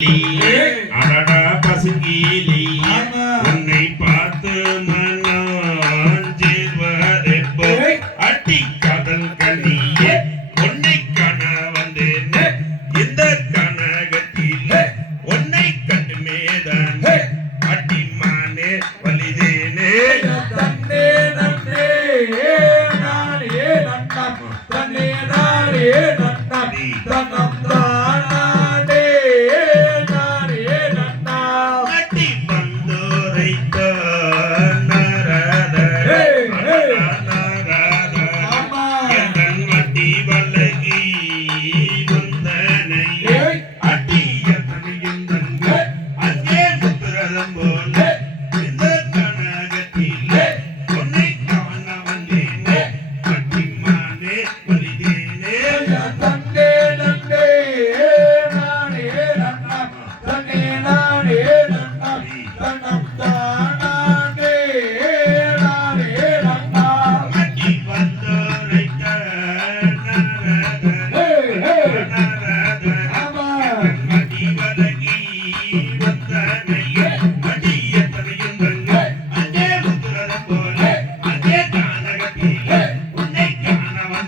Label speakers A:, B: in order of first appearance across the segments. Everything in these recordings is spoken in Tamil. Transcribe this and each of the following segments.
A: அடடா பசுங்கிலி உன்னை பார்த்து மனம் சேர்வதெப்போ அட்டி கடல் கண்ணியே உன்னை காண வந்தேன். இந்த கனகத்தில் உன்னை கண்டு மேதான் அட்டி மானே வலிதேனே.
B: தன்னே நன்னே நானே தன்னே.
A: Hey.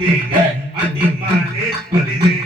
A: அதிக அதிகமான பதினேழு